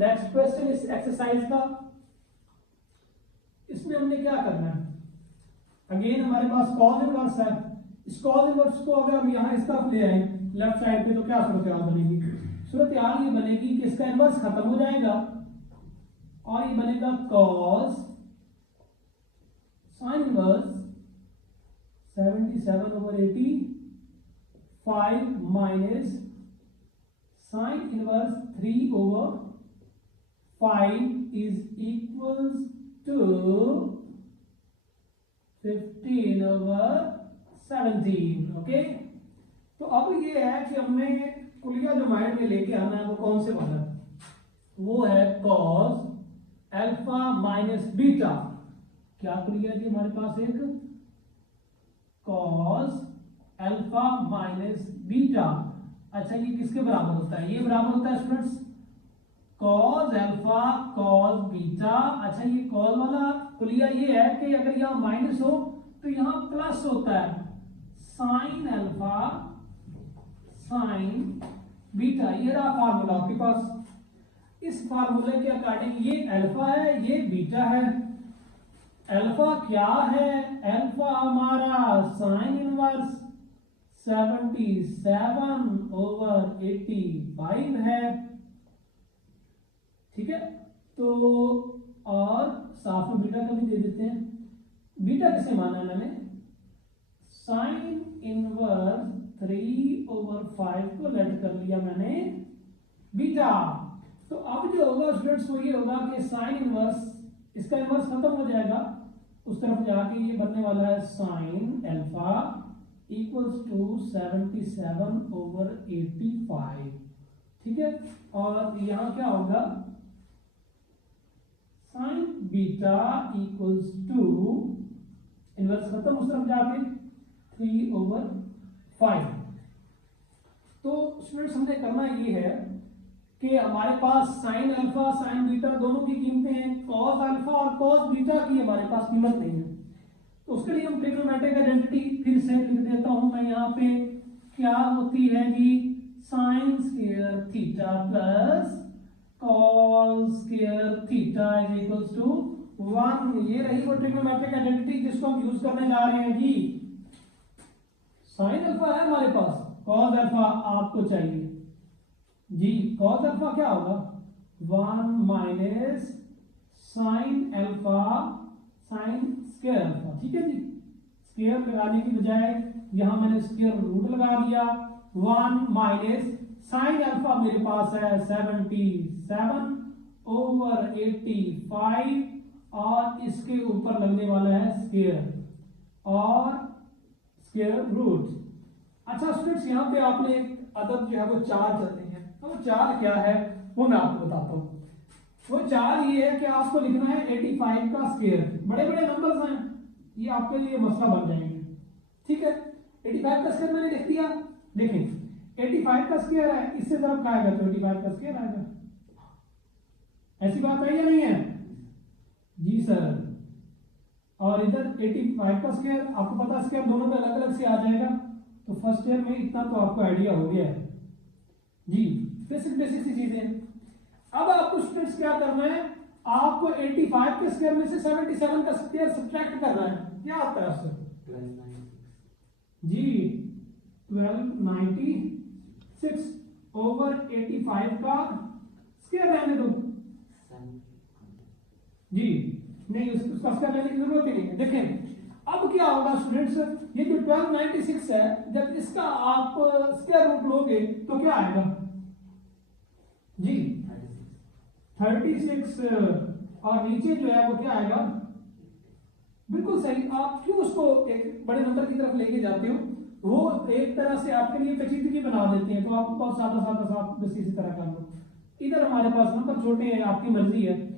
Next question इस exercise का, इसमें हमने क्या करना है, अगेन हमारे पास कॉज इनवर्स है। इस कॉज इनवर्स को अगर हम यहाँ इस तरफ ले आए लेफ्ट साइड पे, तो क्या सूरत हाल बनेगी? सूरत हाल ये बनेगी कि इसका इनवर्स खत्म हो जाएगा और ये बनेगा cos sine inverse 77/85 minus sine inverse 3/5 is equals to 15/17। Okay, तो अब ये है कि हमने कुलिया जो माइंड में लेके आना है वो कौन से वाला है? वो है कॉस अल्फा माइनस बीटा। क्या कुलिया जी हमारे पास? एक कॉस अल्फा माइनस बीटा। अच्छा, ये किसके बराबर होता है? ये बराबर होता है students cos alpha cos beta. अच्छा, ये कॉस वाला कुलिया ये है कि अगर यहाँ माइनस हो तो यहाँ प्लस होता है, साइन अल्फा साइन बीटा। ये रहा फार्मूला आपके पास। इस फार्मूले के अकॉर्डिंग ये अल्फा है, ये बीटा है। अल्फा क्या है? अल्फा हमारा साइन इनवर्स 77/85 है। ठीक है, तो और साथ में बीटा का भी दे देते हैं। बीटा किसे माना है मैंने? साइन इनवर्स 3/5 को लेट कर लिया मैंने बीटा। तो अब जो होगा स्टूडेंट्स वो ये होगा कि साइन इनवर्स, इसका इनवर्स खत्म हो जाएगा, उस तरफ जाके ये बनने वाला है साइन अल्फा इक्वल्स टू 77/85। ठीक है, और यहाँ क्या होगा? Sine beta equals to inverse खत्म, उस तरफ जाके 3/5। तो स्टूडेंट्स हमने करना ये है कि हमारे पास साइन अल्फा साइन बीटा दोनों की कीमतें हैं, कॉस अल्फा और कॉस बीटा की हमारे पास कीमत नहीं है। तो उसके लिए हम ट्रिग्नोमेट्रिक आइडेंटिटी फिर से लिख देता हूं मैं यहाँ पे। क्या होती है जी? Sine square theta plus cos square theta is equals to 1। ये रही वो ट्रिग्नोमेट्रिक आइडेंटिटी जिसको हम यूज करने जा रहे हैं जी। साइन अल्फा है हमारे पास, कॉस अल्फा आपको चाहिए जी। कॉस अल्फा क्या होगा? 1 minus sine alpha sine square alpha. ठीक है जी, स्क्वायर लगाने की बजाय यहां मैंने स्क्वायर रूट लगा दिया। 1 माइनस साइन अल्फा मेरे पास है 77/85 और इसके ऊपर लगने वाला है स्क्वायर और स्क्वायर रूट। अच्छा स्टूडेंट्स, यहाँ पे आपने एक अदद जो है वो चार चलते हैं, तो वो चार क्या है वो मैं आपको बताता हूँ। वो चार ये है कि आपको लिखना है 85 का स्क्वायर। बड़े बड़े नंबर्स हैं, ये आपके लिए मसला बन जाएंगे। ठीक है, 85 का स्क्वायर मैंने लिख दिया। देखें 85 का स्क्वायर है, इससे जब आएगा तो 85 का स्क्वायर आएगा। ऐसी बात है या नहीं है जी सर? और इधर 85 का स्क्वायर, आपको पता स्क्वायर दोनों में अलग अलग से आ जाएगा। तो फर्स्ट ईयर में इतना तो आपको आइडिया हो गया है जी, बेसिक बेसिक सी चीजें। अब आपको स्टूडेंट्स क्या करना है? आपको 85 के स्क्वायर में से 77 का स्क्वायर सब्ट्रैक्ट करना है। क्या आता है उससे? जी 1296 ओवर 85 का स्क्वायर रहने दो जी। नहीं, उसका स्क्वायर लेने की जरूरत ही नहीं है। देखें अब क्या होगा स्टूडेंट्स, ये जो 1296 है, जब इसका आप स्क्वायर रूट लोगे तो क्या आएगा जी? 36। और नीचे जो है वो क्या आएगा? बिल्कुल सही। आप क्यों उसको एक बड़े नंबर की तरफ लेके जाते हो? वो एक तरह से आपके लिए पेचीदगी बना देते हैं, तो आप बहुत सादा सादा सा बस इसी तरह कर लो। इधर हमारे पास नंबर छोटे हैं, आपकी मर्जी है,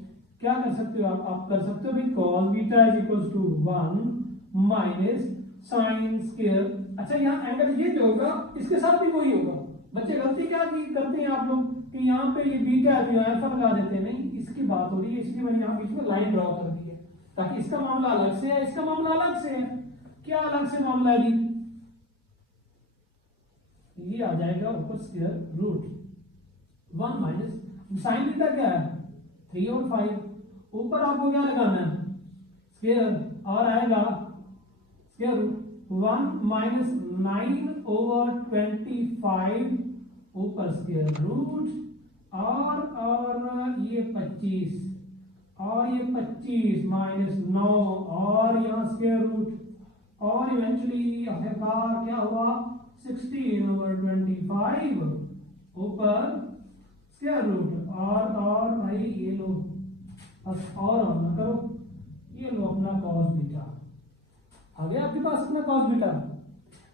क्या कर सकते हो आप कर सकते हो भाई cos beta is equals to 1 minus sine square. अच्छा, यहाँ एंगल ये जो होगा इसके साथ भी वही होगा। बच्चे गलती क्या करते हैं आप लोग कि यहाँ पे ये बीटा है तो यहाँ अल्फा लगा देते हैं। नहीं, इसकी बात हो रही है, इसलिए मैंने यहाँ बीच में लाइन ड्रॉ कर दी है ताकि इसका मामला अलग से है, इसका मामला अलग से है। क्या अलग से मामला है जी? ये आ जाएगा ऊपर square root 1 minus sine beta क्या है 3/5। ऊपर आपको क्या लगाना है स्क्वायर, और आएगा स्क्वायर रूट 1 माइनस 9/25 ऊपर स्क्वायर रूट, और ये 25 और ये 25 माइनस 9 और यहाँ स्क्वायर रूट, और इवेंचुअली आखिरकार क्या हुआ 16/25 ऊपर स्क्वायर रूट, और भाई ये लो बस और अपना करो, ये लो अपना कॉस बीटा आ गया आपके पास अपना कॉस बीटा।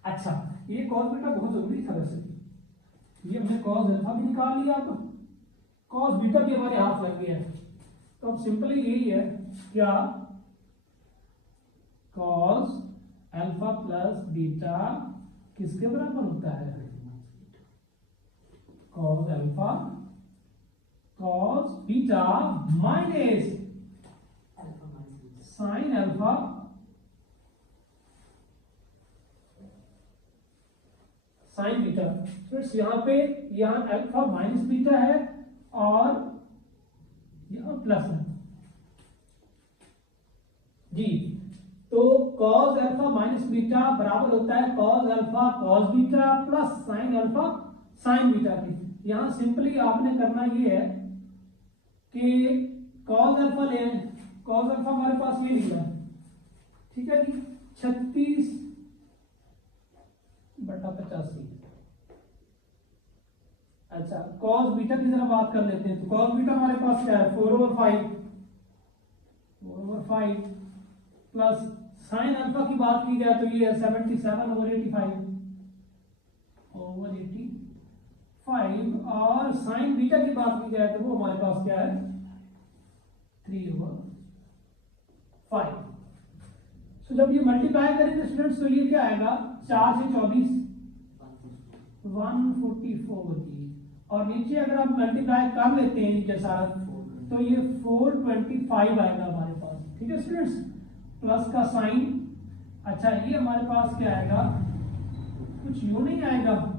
अच्छा ये कॉस बीटा बहुत जरूरी था वैसे, ये हमने कॉस अल्फा भी निकाल लिया, अब कॉस बीटा भी हमारे हाथ लग गया है। तो अब सिंपली यही है क्या कॉस अल्फा प्लस बीटा किसके बराबर होता है, cos alpha cos beta minus sine alpha sign beta. Friends यहाँ पे यहाँ अल्फा माइनस बीटा है और यहाँ प्लस है जी। तो cos अल्फा माइनस बीटा बराबर होता है cos alpha cos beta plus sine alpha sign beta के। यहाँ सिंपली आपने करना ये है कि cos अल्फा ले, cos अल्फा हमारे पास ये निकला है, ठीक है जी 36/85। अच्छा cos बीटा की तरह बात कर लेते हैं, तो cos बीटा हमारे पास क्या है 4/5 प्लस साइन अल्फा की बात की जाए तो ये है 77/85 और साइन बीटा की बात की जाए तो वो हमारे पास क्या है 3/5। तो जब ये मल्टीप्लाई करेंगे स्टूडेंट्स तो ये क्या आएगा 4 से 24 144 होती है, और नीचे अगर आप मल्टीप्लाई कर लेते हैं नीचे सारा तो ये 425 आएगा हमारे पास, ठीक है स्टूडेंट्स, प्लस का साइन। अच्छा ये हमारे पास क्या आएगा कुछ यूं नहीं आएगा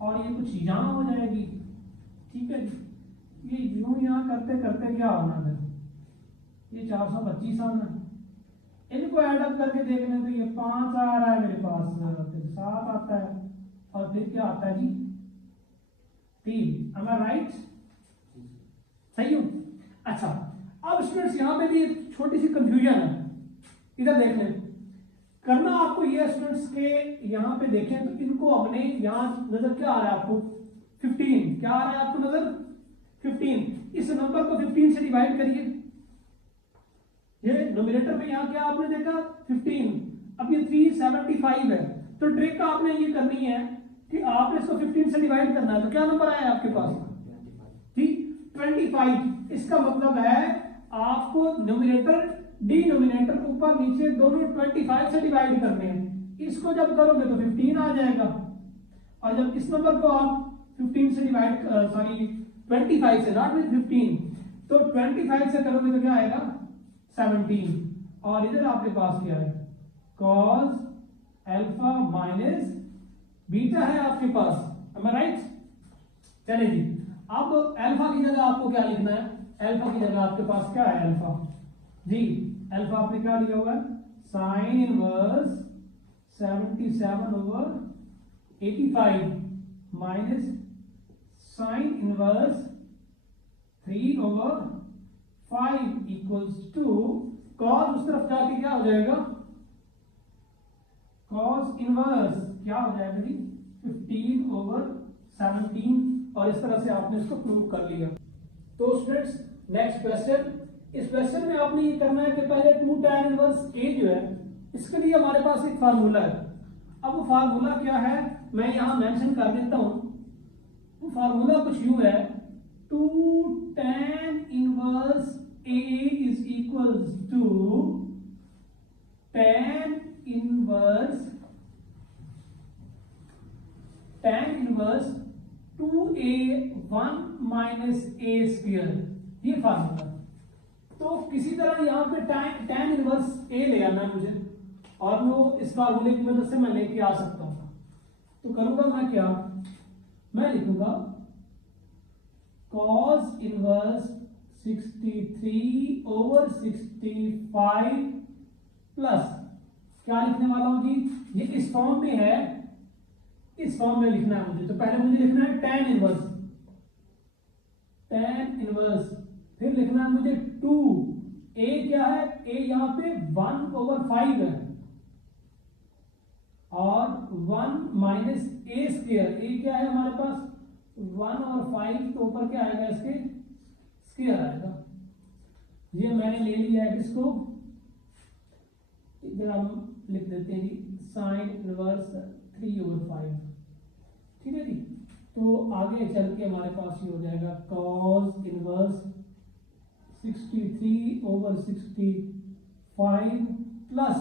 और ये कुछ यहां हो जाएगी, ठीक है ये यूं यहां करते करते क्या होना है ये 425 आना, इनको ऐड अप करके देख लें तो ये 5 आ रहा है मेरे पास, फिर 7 आता है और फिर क्या आता है जी 3। am I right? सही हूं। अच्छा अब स्टूडेंट्स यहां पे भी एक छोटी सी कंफ्यूजन है, इधर देख लें। करना आपको ये स्टूडेंट्स के यहां पे देखें तो इनको हमने यहां नजर क्या आ रहा है आपको 15, क्या आ रहा है आपको नजर 15। इस नंबर को 15 से डिवाइड करिए, ये नोमिनेटर में यहां क्या आपने देखा 15, अब ये 375 है, तो ट्रिक आपने ये करनी है कि आपने इसको 15 से डिवाइड करना है, तो क्या नंबर आया आपके पास ठीक 25। इसका मतलब है आपको नोमिनेटर डिनोमिनेटर ऊपर नीचे दोनों 25 से डिवाइड करने हैं, इसको जब करोगे तो 15 आ जाएगा, और जब इस नंबर को आप 15 से डिवाइड 25 से नॉट विद 15 तो 25 से करोगे तो क्या आएगा 17, और इधर आपके पास क्या है cos अल्फा माइनस बीटा है आपके पास, am I right? चलिए जी अब अल्फा की जगह आपको क्या लिखना है, अल्फा की जगह आपके पास क्या है अल्फा जी, अल्फा आपने क्या लिखा हुआ है sine inverse 77/85 minus sine inverse 3/5 equals to cos, उस तरफ जाके क्या हो जाएगा कॉस इनवर्स क्या हो जाएगा जी 15/17, और इस तरह से आपने इसको प्रूव कर लिया। तो स्टूडेंट्स नेक्स्ट क्वेश्चन, इस क्वेश्चन में आपने ये करना है कि पहले 2 tan इनवर्स a जो है इसके लिए हमारे पास एक फार्मूला है। अब वो फार्मूला क्या है मैं यहां मेंशन कर देता हूं, वो फार्मूला कुछ यूं है 2 tan inverse a is equals to tan inverse 2a1 minus a square, ये फार्मूला। तो किसी तरह यहां पे tan इनवर्स a ले आना है मुझे, और वो इस फार्मूले की मदद से मैं लेके आ सकता हूं। तो करूंगा मैं क्या, मैं लिखूंगा कॉस इनवर्स 63 ओवर 65 प्लस क्या लिखने वाला हूं जी, ये इस फॉर्म में है, इस फॉर्म में लिखना है मुझे। तो पहले मुझे लिखना है tan इनवर्स, फिर लिखना है मुझे 2, a क्या है, a यहां पे 1/5 है, और 1 माइनस a स्क्वायर, a क्या है हमारे पास 1/5, तो ऊपर क्या आएगा इसके स्क्वायर आएगा। ये मैंने ले लिया है किसको, इधर हम लिख देते हैं साइन इनवर्स 3/5, ठीक है जी। तो आगे चल के हमारे पास ये हो जाएगा cos inverse 63 over 65 plus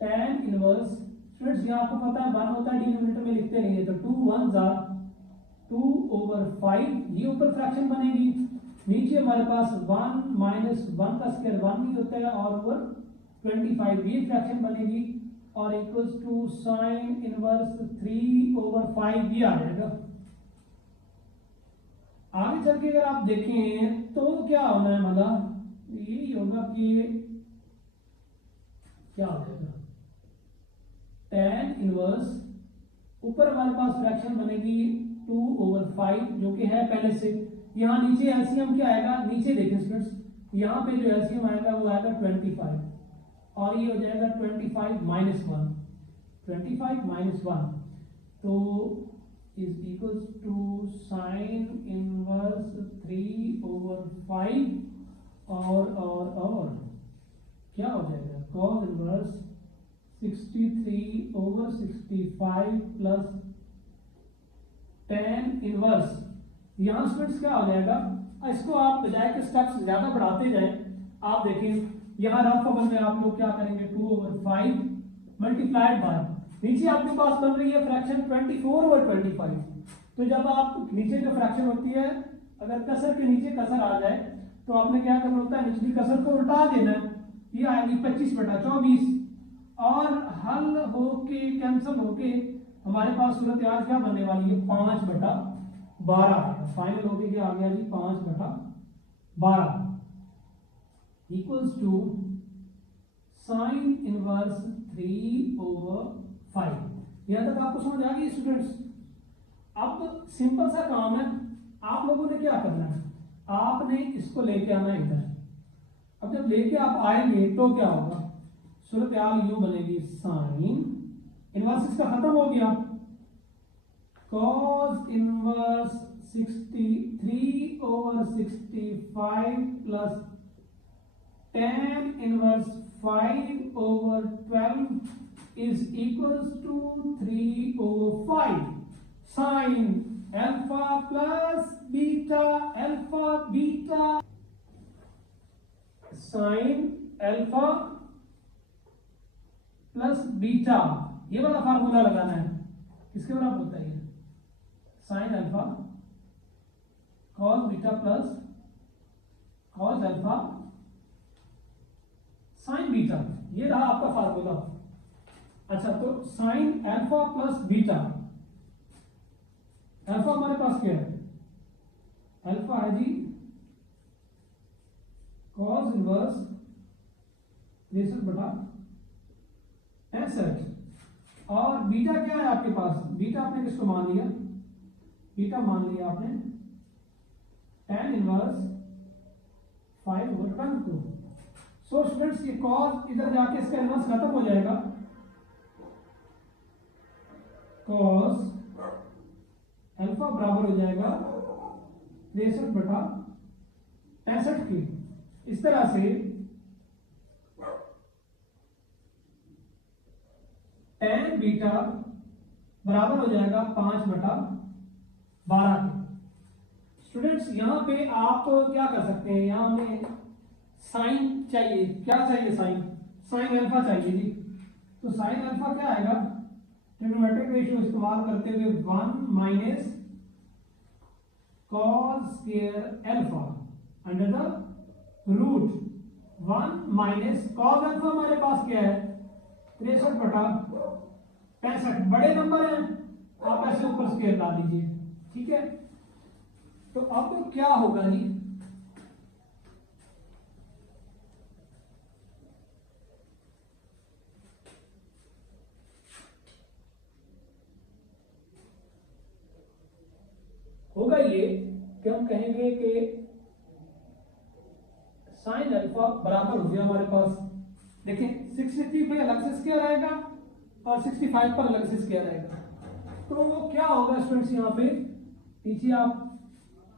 tan inverse, students यहाँ आपको पता है 1 होता है डिनोमिनेटर में लिखते नहीं है, तो 2 1 2/5, ये ऊपर फ्रैक्शन बनेगी, नीचे हमारे पास 1 माइनस 1 का स्क्वायर 1 नहीं होता है, और ओवर 25 ये फ्रैक्शन बनेगी, और इक्वल्स टू साइन इनवर्स 3/5 ये आ जाएगा। आगे चल के अगर आप देखें तो क्या होना है, मतलब यही होगा कि क्या हो जाएगा tan इनवर्स, ऊपर हमारे पास फ्रैक्शन बनेगी 2/5 जो कि है पहले से, यहाँ नीचे एलसीएम क्या आएगा, नीचे देखें स्टूडेंट्स, यहाँ पे जो एलसीएम आएगा वो आएगा 25, और ये हो जाएगा 25 माइनस 1, 25 माइनस 1, तो is equals to sine inverse 3/5, और क्या हो जाएगा cos inverse 63/65 plus tan inverse, यहां स्टूडेंट्स क्या हो जाएगा, इसको आप बजाय के स्टेप्स ज्यादा बढ़ाते जाएं, आप देखें यहां रफ फॉर्म में आप लोग क्या करेंगे 2/5 मल्टीप्लाइड बाय, नीचे आपके पास बन रही है फ्रैक्शन 24/25, तो जब आप नीचे जो फ्रैक्शन होती है अगर कसर के नीचे कसर आ जाए तो आपने क्या करना होता है, निचली कसर को उल्टा देना है, ये आएगी 25/24, और हल होके कैंसिल होके हमारे पास सूरत आज क्या बनने वाली है 5/12, फाइनल होके क्या आ गया जी 5/12 इक्वल्स टू साइन इनवर्स 3/5। यहां तक आपको समझ आ गई स्टूडेंट्स। अब सिंपल सा काम है, आप लोगों ने क्या करना है, आपने इसको लेके आना इधर। अब जब लेके आप आएंगे तो क्या होगा, सूरत हाल यूं बनेगी, साइन इनवर्स इसका खत्म हो गया, cos inverse 63/65 plus tan inverse 5/12 is equals to 3/5 sin alpha plus beta, alpha beta sin alpha plus beta, ये वाला फार्मूला लगाना है, किसके बराबर होता है, sine alpha cos beta plus cos alpha sign beta, ये रहा आपका फार्मूला। अच्छा, तो sign alpha plus beta, alpha हमारे पास क्या है, अल्फा है जी कॉस इनवर्स 63/65, और बीटा क्या है आपके पास, बीटा आपने किसको मान लिया, बीटा मान लिया आपने tan इनवर्स 5/12 को। सो स्टूडेंट्स ये कॉस इधर जाके इसका इनवर्स खत्म हो जाएगा, कॉस अल्फा बराबर हो जाएगा 63/65 की। इस तरह से tan बीटा बराबर हो जाएगा 5/12 के। स्टूडेंट्स यहां पे आप क्या कर सकते हैं, यहां हमें साइन चाहिए, क्या चाहिए, साइन अल्फा चाहिए जी। तो साइन अल्फा क्या आएगा, ट्रिग्नोमेट्रिक रेशियो इस्तेमाल करते हुए 1 minus cos square alpha under the root 1 minus cos alpha हमारे पास क्या है 63/65, बड़े नंबर हैं, आप ऐसे ऊपर स्क्वायर ला लीजिए, ठीक है, तो अब क्या होगा जी, होगा ये कि हम कहेंगे कि साइन अल्फा बराबर हो गया हमारे पास, देखिए 63 पे अलग से स्क्वायर आएगा और 65 पर अलग से स्क्वायर आएगा, तो वो क्या होगा स्टूडेंट्स, यहाँ पे पीछे आप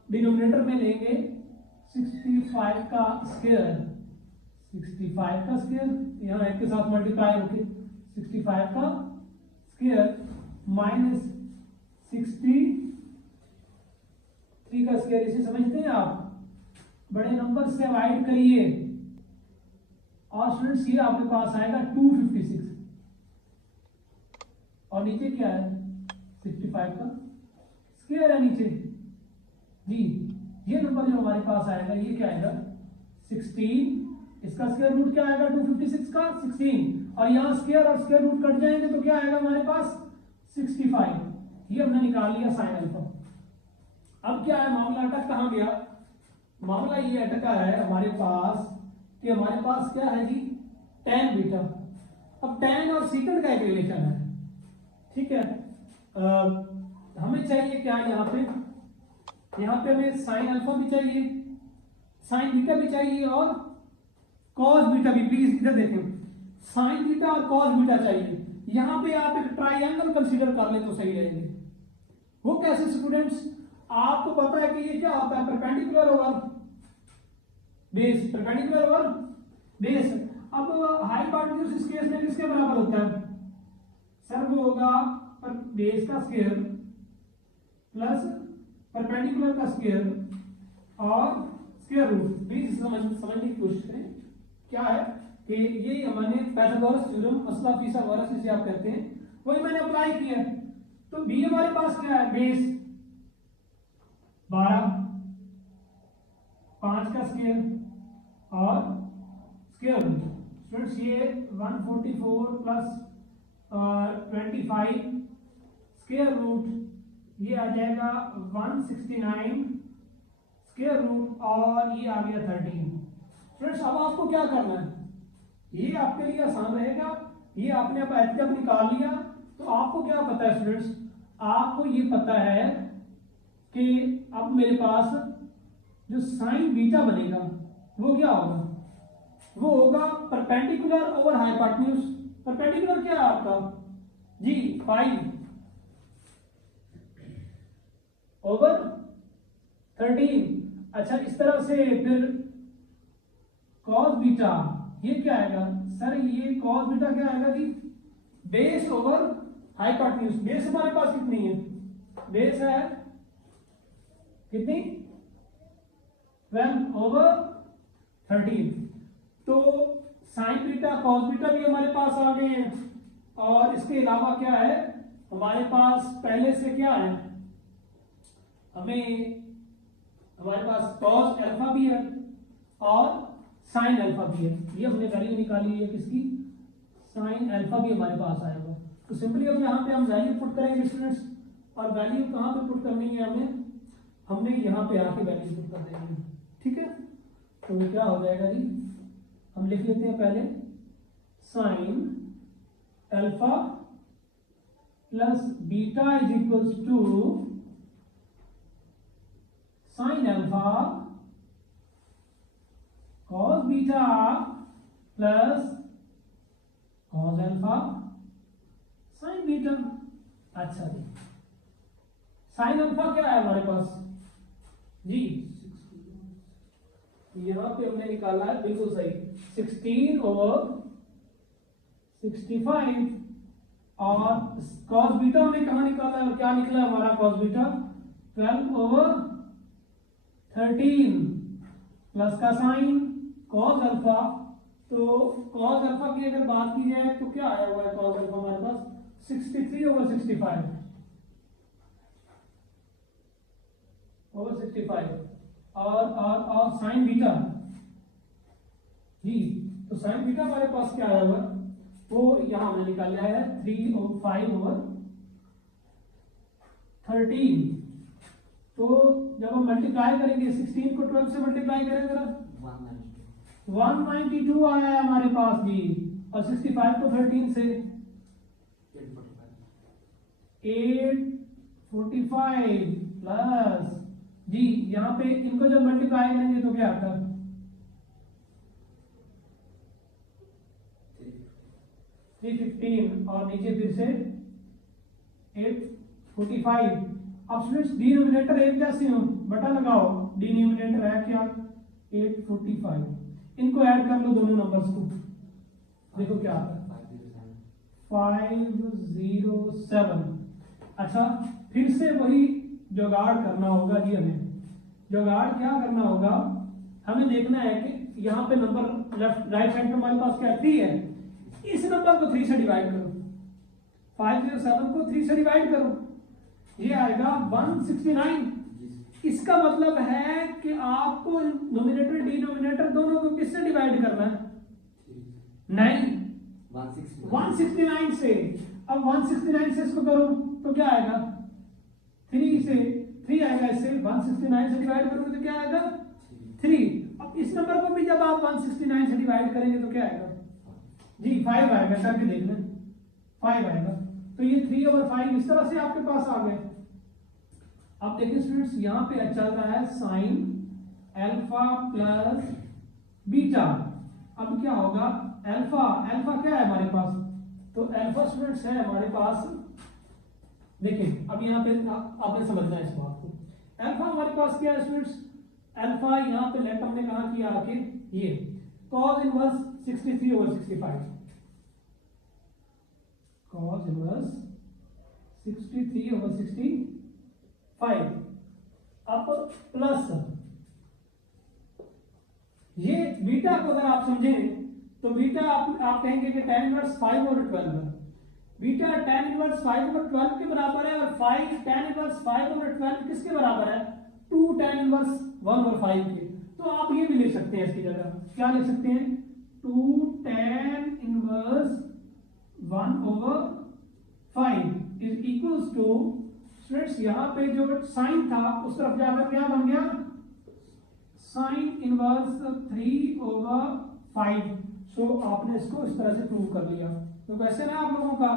डिनोमिनेटर में लेंगे 65 का स्क्वायर, 65 का स्क्वायर यहाँ एक के साथ मल्टीप्लाई होके 65 का स्क्वायर माइनस 63 का स्क्वायर, इसे समझते हैं आप, बड़े नंबर से अवॉइड करिए, और स्टूडेंट्स ये आपके पास आएगा 256 और नीचे क्या है 65 का स्क्वायर है नीचे जी, ये नंबर जो हमारे पास आएगा ये क्या आएगा 16, इसका स्क्वायर रूट क्या आएगा 256 का 16, और यहाँ स्क्वायर और स्क्वायर रूट कट जाएंगे तो क्या आएगा हमारे पास 65, ये हमने निकाल लिया साइन अल्फा। अब क्या है मामला अटक कहाँ गया, मामला ये अटका है हमारे पास कि हमारे पास क्या है जी tan बीटा, अब tan और सीकेंड का एक रिलेशन है, ठीक है, हमें चाहिए क्या यहाँ पे हमें साइन अल्फा भी चाहिए, साइन बीटा भी चाहिए और कॉस बीटा भी, प्लीज इधर देखें, साइन बीटा और कॉस बीटा चाहिए, यहाँ पे आप एक ट्राइंगल कंसीडर कर ले तो सही रहेंगे। वो कैसे स्टूडेंट्स, आपको पता है कि ये क्या होता है perpendicular over base, perpendicular over base, अब हाइपोटेन्यूज इस केस में किसके बराबर होता है सर, वो होगा पर बेस का स्क्वायर प्लस परपेंडिकुलर का स्क्वायर और स्क्वायर रूट, प्लीज समझने की कोशिश करें, क्या है कि ये हमने पाइथागोरस थ्योरम मसला फिसागोरस जिसे आप कहते हैं वही मैंने अप्लाई किया, तो बी हमारे पास क्या है बेस 12, 5 का स्क्वायर और स्क्वायर रूट, स्टूडेंट्स ये 144 प्लस 25 स्क्वायर रूट, ये आ जाएगा 169 स्क्वायर रूट और ये आ गया 13। फ्रेंड्स अब आपको क्या करना है, ये आपके लिए आसान रहेगा, ये आपने अब एचकैप निकाल लिया, तो आपको क्या पता है स्टूडेंट्स, आपको ये पता है कि अब मेरे पास जो साइन बीटा बनेगा वो क्या होगा, वो होगा परपेंडिकुलर ओवर हाइपोटेन्यूज, परपेंडिकुलर क्या है आपका जी 5 ओवर 13, अच्छा इस तरह से फिर कॉस बीटा ये क्या आएगा सर, ये कॉस बीटा क्या आएगा जी बेस ओवर हाइपोटेन्यूज, बेस हमारे पास कितनी है, बेस है कितनी 12 ओवर 13, तो साइन बीटा कॉस बीटा भी हमारे पास आ गए हैं, और इसके अलावा क्या है हमारे पास पहले से क्या है, हमारे पास कॉस अल्फा भी है और साइन अल्फा भी है, ये हमने वैल्यू निकाली है किसकी, साइन अल्फा भी हमारे पास आएगा, तो सिंपली अब यहाँ पे हम वैल्यू पुट करेंगे स्टूडेंट्स, और वैल्यू कहाँ पे पुट करनी है हमने यहाँ पे आके वैल्यू पुट कर देंगे, ठीक है, तो क्या हो जाएगा जी, हम लिख लेते हैं पहले sine alpha plus beta is equals to sine alpha cos beta plus cos alpha sin beta. अच्छा जी sin अल्फा क्या है हमारे पास जी, यहां पे हमने निकाला है बिल्कुल सही 16 ओवर 65, और cos बीटा हमने कहा निकाला है, और क्या निकला हमारा cos बीटा 12 ओवर 13 प्लस का साइन cos अल्फा, तो cos अल्फा की अगर बात की जाए तो क्या आया हुआ है cos अल्फा हमारे पास 63 ओवर 65 और साइन बीटा जी, तो साइन बीटा हमारे पास क्या आया हुआ है, वो यहां हमने निकाला है 3 और 5 ओवर 13 तो जब हम मल्टीप्लाई करेंगे 16 को 12 से मल्टीप्लाई करेंगे जरा 192 आया है हमारे पास जी, और 65 को 13 से 845 प्लस जी, यहाँ पे इनको जब मल्टीप्लाई करेंगे तो क्या आता है 315 और नीचे फिर से 845। अब स्टूडेंट्स डिनोमिनेटर एक जैसे हो, बटा लगाओ, डिनोमिनेटर है क्या 845, इनको ऐड कर लो दोनों नंबर्स को, देखो क्या आता है 507। अच्छा फिर से वही जुगाड़ करना होगा जी, हमें जुगाड़ क्या करना होगा, हमें देखना है कि यहाँ पे नंबर लेफ्ट राइट साइड पे हमारे पास क्या 3 है, इस नंबर को 3 से डिवाइड करो, 507 को 3 से डिवाइड करो, ये आएगा 169। इसका मतलब है कि आपको नोमिनेटर डिनोमिनेटर दोनों को किससे डिवाइड करना है, नहीं 169 से। अब 169 से इसको करो तो क्या आएगा 3 से, 3 आएगा, इससे 169 से डिवाइड करोगे तो क्या आएगा 3। अब इस नंबर को भी जब आप 169 से डिवाइड करेंगे तो क्या आएगा जी 5 आएगा, करके देख लें 5 आएगा। तो ये 3/5 इस तरह से आपके पास आ गए। अब देखिए स्टूडेंट्स यहाँ पे चल रहा है साइन अल्फा प्लस बीटा। अब क्या होगा अल्फा, अल्फा क्या है हमारे पास, तो अल्फा स्टूडेंट्स है हमारे पास, देखिए अब यहाँ पे आपने समझना है इस बात को, अल्फा हमारे पास क्या है स्टूडेंट्स, अल्फा यहाँ पे लेट हमने कहा किया आके ये cos इनवर्स 63/65, cos इनवर्स 63/65। अब प्लस ये बीटा को अगर आप समझें तो बीटा आप कहेंगे कि tan इनवर्स 5/12 है, बीटा tan इनवर्स 5/12 के बराबर है, और 5 tan इनवर्स 5/12 किसके बराबर है 2 tan इनवर्स 1/5 के। तो आप ये भी लिख सकते हैं इसकी जगह, क्या लिख सकते हैं 2 tan inverse 1/5 is equals to, students यहाँ पे जो साइन था उस तरफ जाकर क्या बन गया साइन इनवर्स 3/5। सो आपने इसको इस तरह से प्रूव कर लिया। तो कैसे ना आप लोगों का